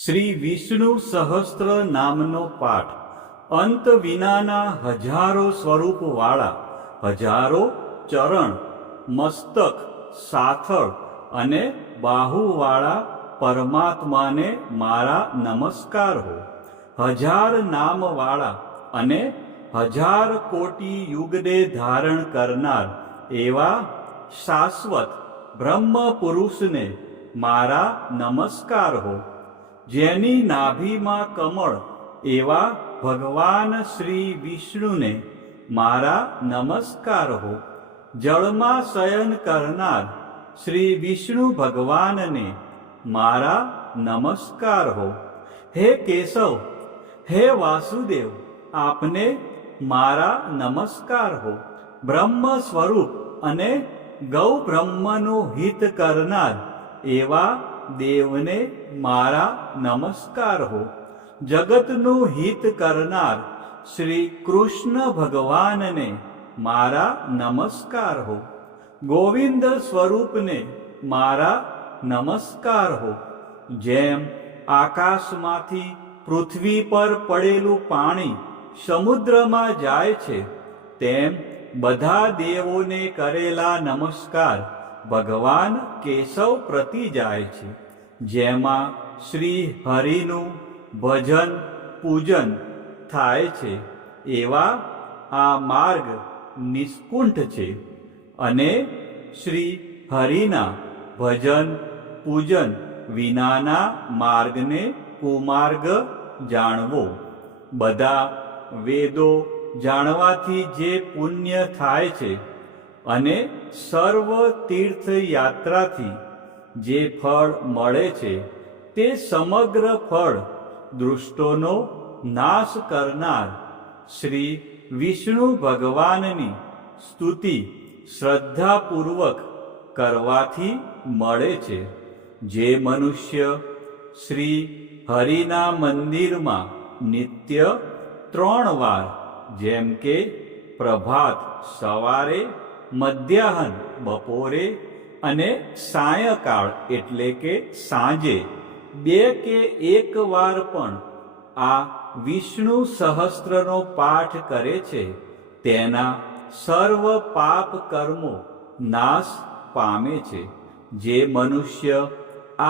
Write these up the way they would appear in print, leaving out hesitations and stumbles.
શ્રી વિષ્ણુ સહસ્ત્ર નામનો પાઠ અંત વિનાના હજારો સ્વરૂપવાળા, હજારો ચરણ, મસ્તક, સાથળ અને બાહુવાળા પરમાત્માને મારા નમસ્કાર હો. હજાર નામવાળા અને હજાર કોટી યુગને ધારણ કરનાર એવા શાશ્વત બ્રહ્મ પુરુષને મારા નમસ્કાર હો. જેની નાભીમાં કમળ એવા ભગવાન શ્રી વિષ્ણુને મારા નમસ્કાર હો. જળમાં શયન કરનાર શ્રી વિષ્ણુ ભગવાનને મારા નમસ્કાર હો. હે કેશવ, હે વાસુદેવ, આપને મારા નમસ્કાર હો. બ્રહ્મ સ્વરૂપ અને ગૌ બ્રહ્મનું હિત કરનાર એવા દેવને મારા નમસ્કાર હો. જગતનું હિત કરનાર શ્રી કૃષ્ણ ભગવાનને મારા નમસ્કાર હો. ગોવિંદ સ્વરૂપને મારા નમસ્કાર હો. જેમ આકાશમાંથી પૃથ્વી પર પડેલું પાણી સમુદ્રમાં જાય છે, તેમ બધા દેવોને કરેલા નમસ્કાર ભગવાન કેશવ પ્રતિ જાય છે. જેમાં શ્રી હરિનું ભજન પૂજન થાય છે એવા આ માર્ગ નિષ્કુંઠ છે, અને શ્રી હરિના ભજન પૂજન વિનાના માર્ગને કુમાર્ગ જાણવો. બધા વેદો જાણવાથી જે પુણ્ય થાય છે અને સર્વ તીર્થયાત્રાથી જે ફળ મળે છે, તે સમગ્ર ફળ દુષ્ટોનો નાશ કરનાર શ્રી વિષ્ણુ ભગવાનની સ્તુતિ શ્રદ્ધાપૂર્વક કરવાથી મળે છે. જે મનુષ્ય શ્રી હરિના મંદિરમાં નિત્ય 3 વાર, જેમ કે પ્રભાત સવારે, મધ્યાહન બપોરે અને સાયંકાળ એટલે કે સાંજે 2 કે 1 વાર પણ આ વિષ્ણુ સહસ્ત્રનો પાઠ કરે છે, તેના સર્વ પાપ કર્મો નાશ પામે છે. જે મનુષ્ય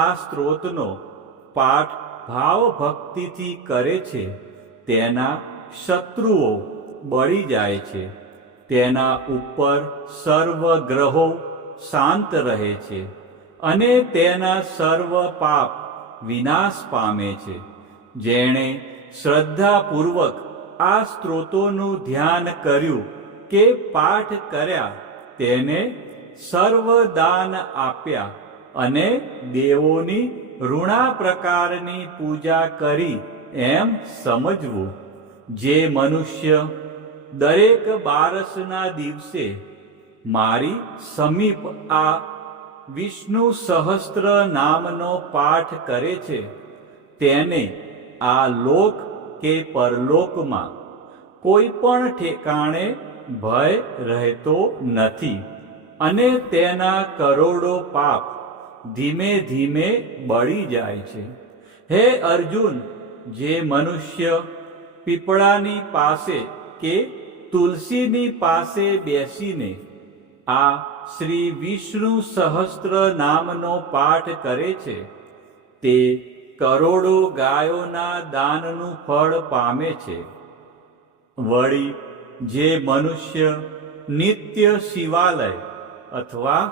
આ સ્ત્રોતનો પાઠ ભાવ ભક્તિથી કરે છે, તેના શત્રુઓ બળી જાય છે. તેના ઉપર સર્વ ગ્રહો શાંત રહે છે અને તેના સર્વ પાપ વિનાશ પામે છે. જેણે શ્રદ્ધાપૂર્વક આ સ્ત્રોતોનું ધ્યાન કર્યું કે પાઠ કર્યા, તેને સર્વ દાન આપ્યા અને દેવોની ઋણા પ્રકારની પૂજા કરી એમ સમજવું. જે મનુષ્ય દરેક બારસના દિવસે મારી સમીપ આ વિષ્ણુ સહસ્ત્ર નામનો પાઠ કરે છે, તેને આ લોક કે પરલોકમાં કોઈ પણ ઠેકાણે ભય રહેતો નથી અને તેના કરોડો પાપ ધીમે ધીમે બળી જાય છે. હે અર્જુન, જે મનુષ્ય પીપળાની પાસે કે તુલસીની પાસે બેસીને આ શ્રી વિષ્ણુ સહસ્ત્ર નામનો પાઠ કરે છે, તે કરોડો ગાયોના દાનનું ફળ પામે છે. વળી જે મનુષ્ય નિત્ય શિવાલય અથવા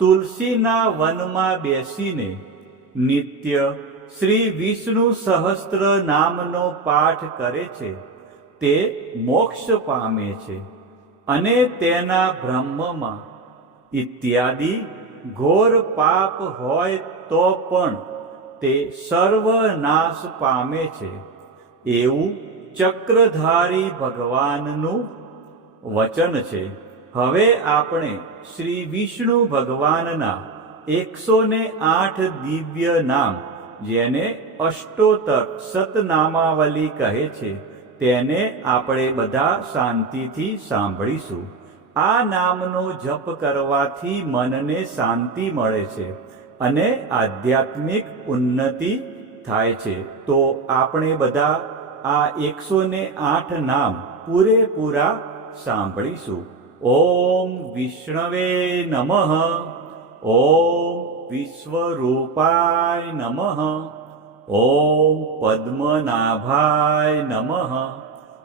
તુલસીના વનમાં બેસીને નિત્ય શ્રી વિષ્ણુ સહસ્ત્ર નામનો પાઠ કરે છે, તે મોક્ષ પામે છે અને તેના બ્રહ્મમાં ઇત્યાદિ ઘોર પાપ હોય તો પણ તે સર્વનાશ પામે છે. એવું ચક્રધારી ભગવાનનું વચન છે. હવે આપણે શ્રી વિષ્ણુ ભગવાનના 108 દિવ્ય નામ, જેને અષ્ટોત્તર સતનામાવલી કહે છે, તેને આપણે બધા શાંતિથી સાંભળીશું. આ નામનો જપ કરવાથી મનને શાંતિ મળે છે અને આધ્યાત્મિક ઉન્નતિ થાય છે. તો આપણે બધા આ 108 નામ પૂરેપૂરા સાંભળીશું. ઓમ વિષ્ણવે નમઃ. ઓમ વિશ્વરૂપાય નમઃ. ઓમ પદ્મનાભાય નમઃ.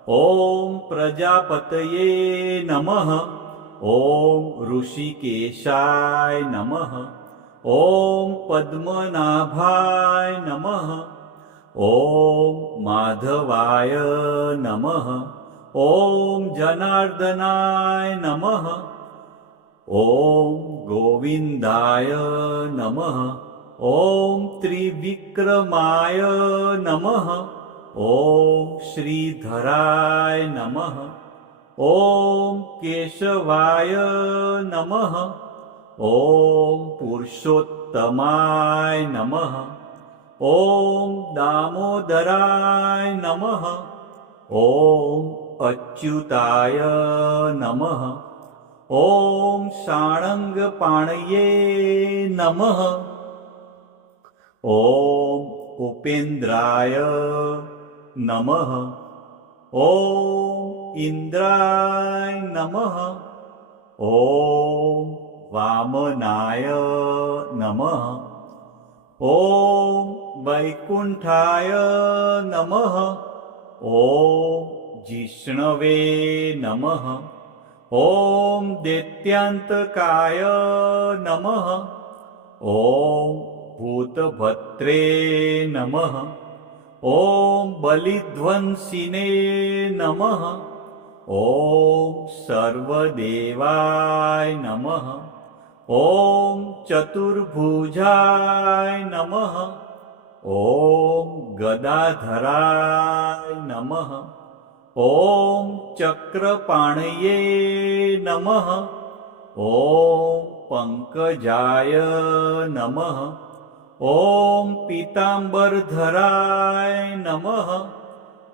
ઓમ પ્રજાપતયે નમઃ. ઓમ ઋષિકેશાય નમઃ. ઓમ પદ્મનાભાય નમઃ. ઓમ માધવાય નમઃ. ઓમ જનાર્દનાય નમઃ. ઓમ ગોવિંદાય નમઃ. ઓમ ત્રિવિક્રમાય નમઃ. ઓમ શ્રીધરાય નમઃ. ઓમ કેશવાય નમઃ. ઓમ પુરુષોત્તમાય નમઃ. ઓમ દામોદરાય નમઃ. ઓમ અચ્યુતાય નમઃ. ઓમ સાણંગપાણયે નમઃ. ઓમ ઉપેન્દ્રાય નમઃ. ઓમ ઇન્દ્રાય નમઃ. ઓમ વામનાય નમઃ. ઓમ વૈકુંઠાય નમઃ. ઓમ જિષ્ણવે નમઃ. ઓમ દૈત્યાંતકાય નમઃ. ઓમ ભૂતભત્રે નમઃ. ઓમ બલિધ્વંસિને નમઃ. ઓમ સર્વદેવાય નમઃ. ઓમ ચતુર્ભુજાય નમઃ. ઓમ ગદાધરાય નમઃ. ઓમ ચક્રપાણયે નમઃ. ઓમ પંકજાય નમઃ. ઓમ પીતાંબરધરાય નમઃ.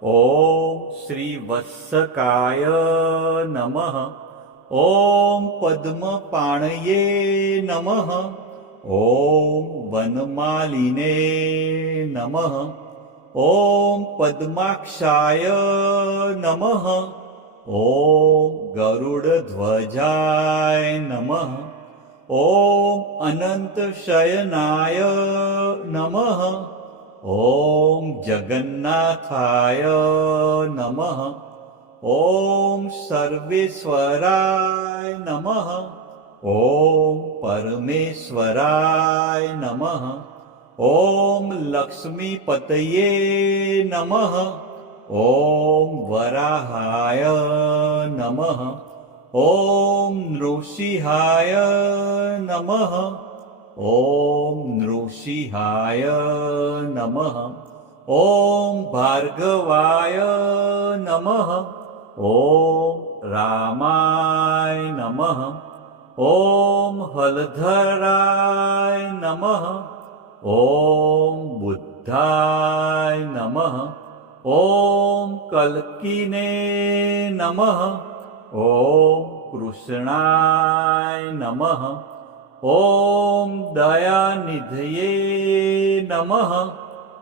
ઓમ શ્રીવત્સકાય નમઃ. ઓમ પદ્મપાણયે નમઃ. ઓમ વનમાલિને નમઃ. ઓમ પદ્માક્ષાય નમઃ. ઓમ ગરુડધ્વજાય નમઃ. ઓમ અનંતશયનાય નમઃ. ઓમ જગન્નાથાય નમઃ. ઓમ સર્વેશ્વરાય નમઃ. ઓમ પરમેશ્વરાય નમઃ. ઓમ લક્ષ્મીપતયે નમઃ. ઓમ વરાહાય નમઃ. ઓમ નૃસિંહાય નમઃ. ઓમ નૃસિંહાય નમઃ. ઓમ ભાર્ગવાય નમઃ. ઓમ રામાય નમઃ. ઓમ હલધરાય નમઃ. ઓમ બુદ્ધાય નમઃ. ઓમ કલ્કિને નમઃ. ઓમ કૃષ્ણાય નમઃ. ઓમ દયાનિધયે નમઃ.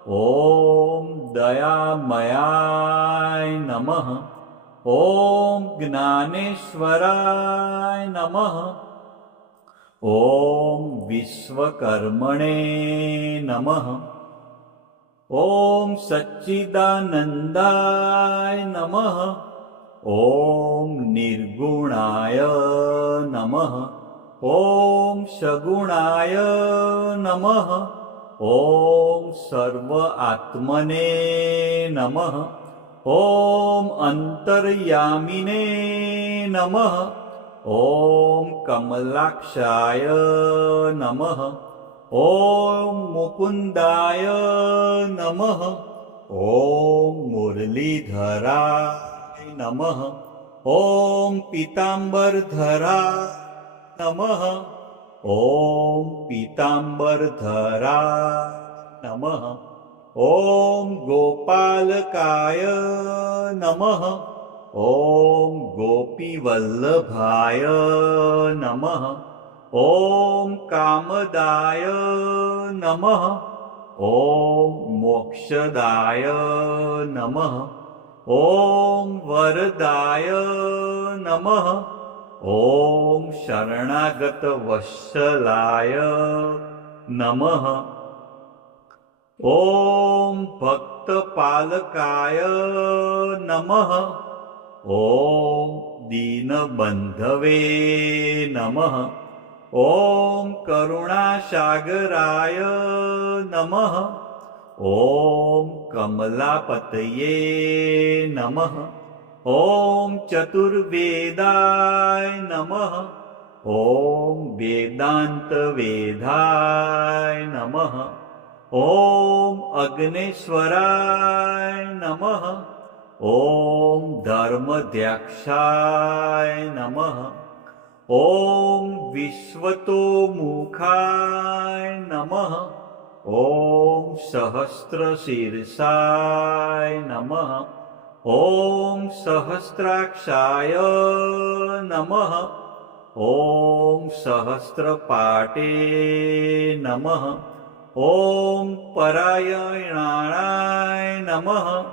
ઓમ દયામયાય નમઃ. ઓમ જ્ઞાનેશ્વરાય નમઃ. ઓમ વિશ્વકર્મણે નમઃ. ઓમ સચ્ચિદાનંદાય નમઃ. ઓમ નિર્ગુણાય નમઃ. ઓમ સગુણાય નમઃ. ઓમ સર્વ આત્મને નમઃ. ઓમ અંતર્યામિને નમઃ. ઓમ કમલાક્ષાય નમઃ. ઓમ મુકુંદાય નમઃ. ઓમ મુરલીધરાય નમઃ. ઓમ પીતાંબરધરાય નમઃ. ઓમ પીતાંબરધરાય નમઃ. ઓમ ગોપાલકાય નમઃ. ઓમ ગોપીવલ્લભાય નમઃ. ઓમ કામદાય નમઃ. ઓમ મોક્ષદાય નમઃ. ઓમ વરદાય નમઃ. ઓમ શરણાગત વત્સલાય નમઃ. ઓમ ભક્તપાલકાય નમઃ. ઓમ દીનબંધવે નમઃ. ઓમ કરુણાસાગરાય નમઃ. ઓમ કમલાપતયે નમઃ. ઓમ ચતુર્વેદાય નમઃ. ઓમ વેદાંતવેદાય નમઃ. ઓમ અગ્નેશ્વરાય નમઃ. ઓમ ધર્મધ્યક્ષાય નમઃ. ઓમ વિશ્વતોમુખાય નમઃ. ઓમ સહસ્રશીર્ષાય નમઃ. ઓમ સહસ્રાક્ષાય નમઃ. ઓમ સહસ્રપાટે નમઃ. ઓમ પરાયણાય નમઃ.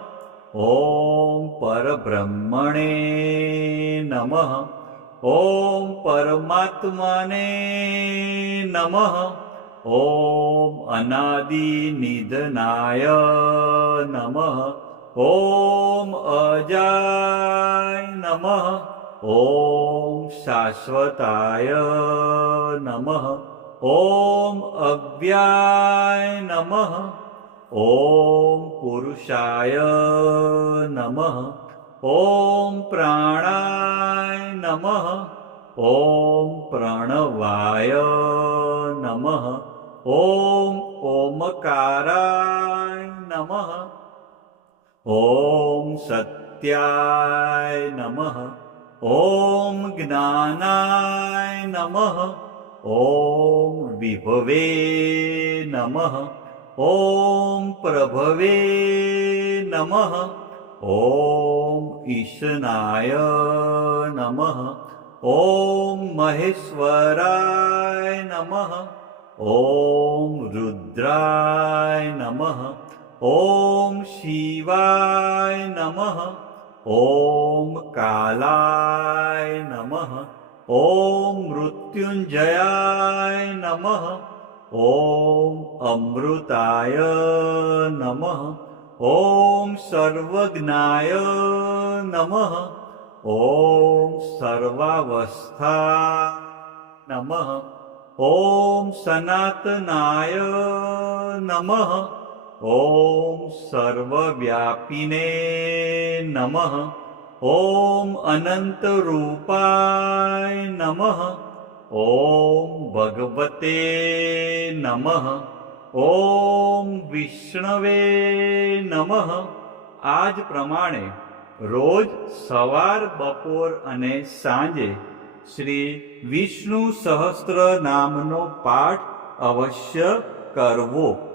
ઓમ પરબ્રહ્મણે નમઃ. ઓમ પરમાત્મને નમઃ. ઓમ અનાદિનિધનાય નમઃ. ઓમ અજાય નમઃ. ઓમ શાશ્વતાય નમઃ. ઓમ અવ્યાય નમઃ. ઓમ પુરુષાય નમઃ. ઓમ પ્રાણાય નમઃ. ઓમ પ્રણવાય નમઃ. ઓમ ઓમકારાય નમઃ. ઓમ સત્યાય નમઃ. ઓમ જ્ઞાનાય નમઃ. ઓમ વિભવે નમઃ. ઓમ પ્રભવે નમઃ. ઓમ ઈશનાય નમઃ. ઓમ મહેશ્વરાય નમઃ. ઓમ રુદ્રાય નમઃ. ઓમ શિવાય નમઃ. ઓમ કાલાય નમઃ. ઓમ મૃત્યુંજયાય નમઃ. ઓમ અમૃતાય નમઃ. ઓમ સર્વજ્ઞાય નમઃ. ઓમ સર્વાવસ્થા નમઃ. ઓમ સનાતનાય નમઃ. ઓમ સર્વવ્યાપિને નમઃ. ઓમ અનંતરૂપાય નમઃ. ઓમ ભગવતે નમઃ. ઓમ વિષ્ણવે નમઃ. આ જ પ્રમાણે રોજ સવાર, બપોર અને સાંજે શ્રી વિષ્ણુ સહસ્ત્ર નામનો પાઠ અવશ્ય કરવો.